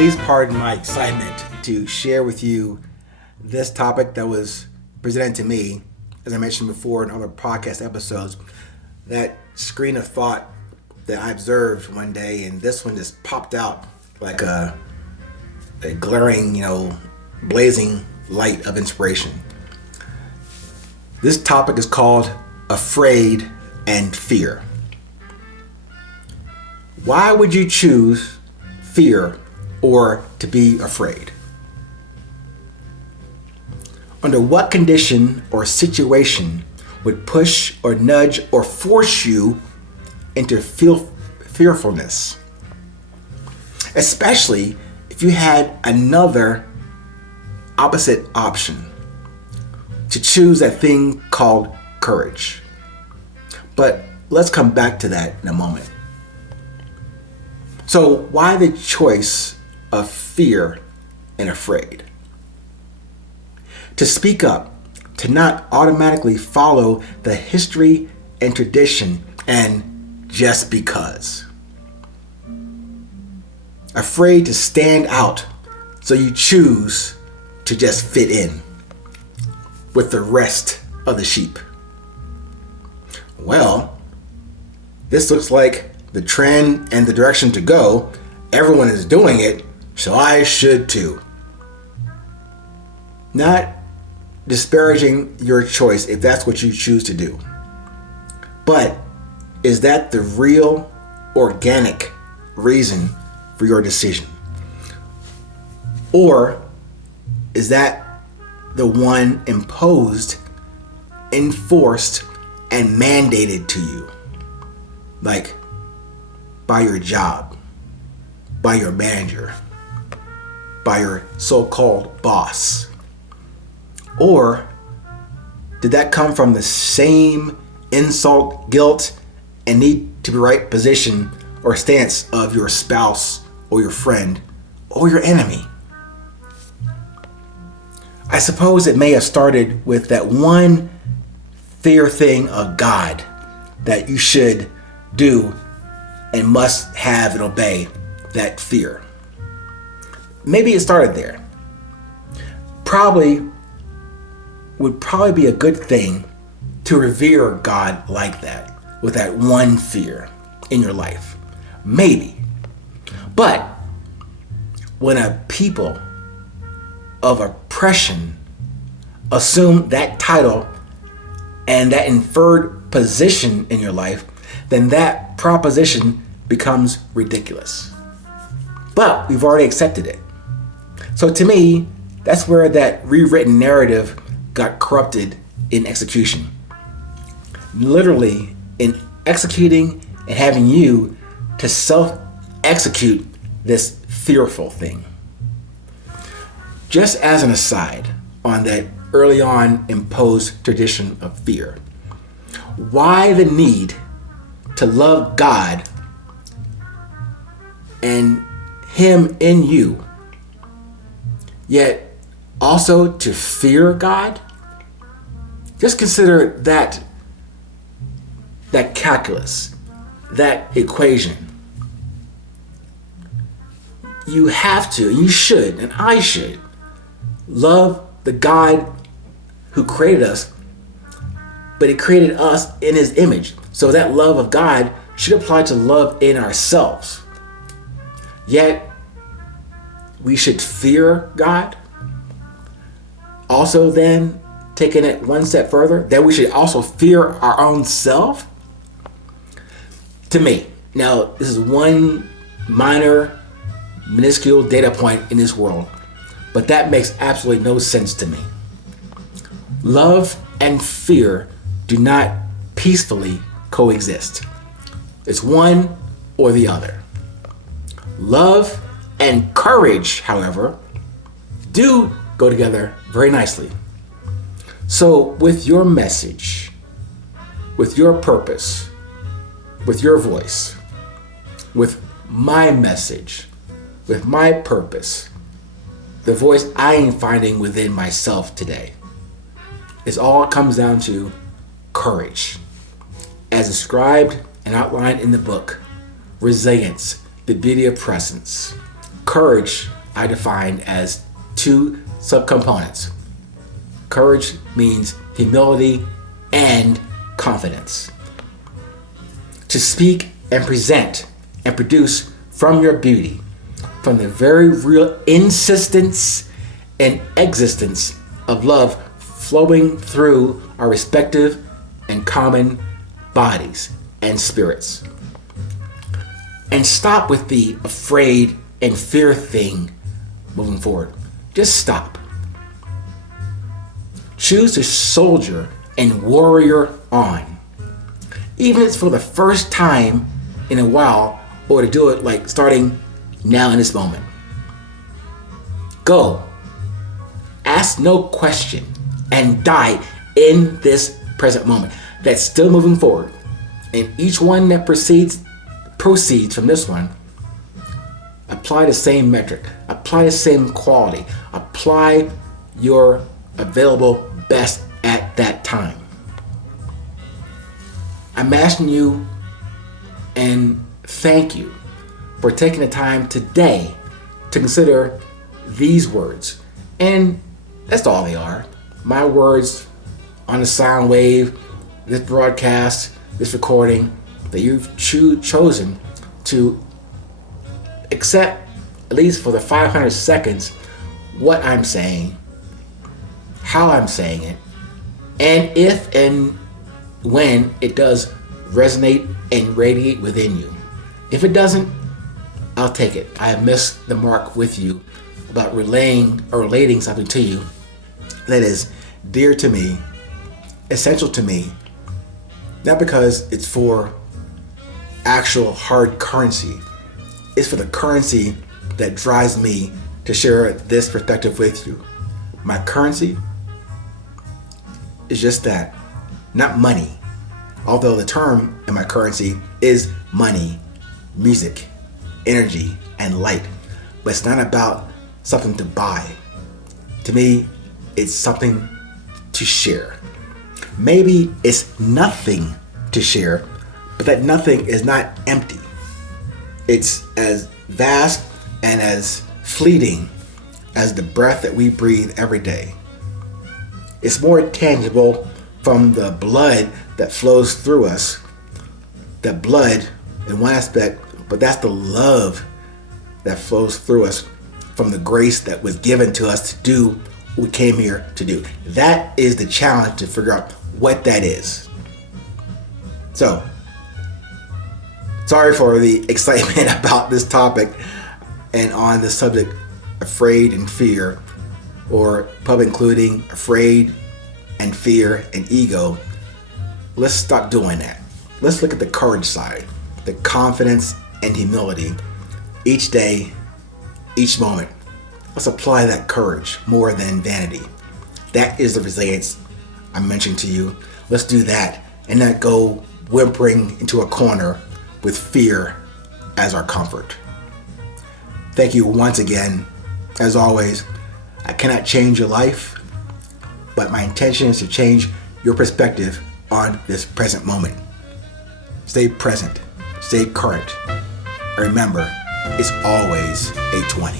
Please pardon my excitement to share with you this topic that was presented to me, as I mentioned before in other podcast episodes, that screen of thought that I observed one day, and this one just popped out like a glaring, blazing light of inspiration. This topic is called Afraid and Fear. Why would you choose fear or to be afraid? Under what condition or situation would push or nudge or force you into fearfulness? Especially if you had another opposite option to choose that thing called courage. But let's come back to that in a moment. So why the choice of fear and afraid? To speak up, to not automatically follow the history and tradition and just because. Afraid to stand out, so you choose to just fit in with the rest of the sheep. Well, this looks like the trend and the direction to go. Everyone is doing it, so I should too. Not disparaging your choice if that's what you choose to do. But is that the real organic reason for your decision? Or is that the one imposed, enforced, and mandated to you? Like by your job, by your manager, by your so-called boss? Or did that come from the same insult, guilt, and need to be right position or stance of your spouse or your friend or your enemy? I suppose it may have started with that one fear thing of God that you should do and must have and obey, that fear. Maybe it started there. Would probably be a good thing to revere God like that, with that one fear in your life. Maybe. But when a people of oppression assume that title and that inferred position in your life, then that proposition becomes ridiculous. But we've already accepted it. So to me, that's where that rewritten narrative got corrupted in execution. Literally in executing and having you to self-execute this fearful thing. Just as an aside on that early on imposed tradition of fear, why the need to love God and Him in you, yet also to fear God? Just consider that calculus, that equation. You have to, you should, and I should love the God who created us, but He created us in His image. So that love of God should apply to love in ourselves. Yet, we should fear God. Also then, taking it one step further, that we should also fear our own self. To me, now this is one minor, minuscule data point in this world, but that makes absolutely no sense to me. Love and fear do not peacefully coexist. It's one or the other. Love and courage, however, do go together very nicely. So with your message, with your purpose, with your voice, with my message, with my purpose, the voice I am finding within myself today, it all comes down to courage. As described and outlined in the book, Resilience, the Beauty of Presence. Courage I define as two subcomponents. Courage means humility and confidence. To speak and present and produce from your beauty, from the very real insistence and existence of love flowing through our respective and common bodies and spirits. And stop with the afraid and fear thing moving forward. Just stop. Choose to soldier and warrior on. Even if it's for the first time in a while, or to do it like starting now in this moment. Go. Ask no question and die in this present moment. That's still moving forward. And each one that proceeds from this one, apply the same metric, apply the same quality, apply your available best at that time. I'm asking you and thank you for taking the time today to consider these words. And that's all they are. My words on the sound wave, this broadcast, this recording that you've chosen to accept, at least for the 500 seconds, what I'm saying, how I'm saying it, and if and when it does resonate and radiate within you. If it doesn't, I'll take it. I have missed the mark with you about relaying or relating something to you that is dear to me, essential to me, not because it's for actual hard currency. It's for the currency that drives me to share this perspective with you. My currency is just that, not money. Although the term in my currency is money, music, energy, and light. But it's not about something to buy. To me, it's something to share. Maybe it's nothing to share, but that nothing is not empty. It's as vast and as fleeting as the breath that we breathe every day. It's more tangible from the blood that flows through us. That blood in one aspect, but that's the love that flows through us from the grace that was given to us to do what we came here to do. That is the challenge, to figure out what that is. So, sorry for the excitement about this topic and on the subject afraid and fear, or probably including afraid and fear and ego. Let's stop doing that. Let's look at the courage side, the confidence and humility each day, each moment. Let's apply that courage more than vanity. That is the resilience I mentioned to you. Let's do that and not go whimpering into a corner with fear as our comfort. Thank you once again. As always, I cannot change your life, but my intention is to change your perspective on this present moment. Stay present, stay current, and remember, it's always 8:20.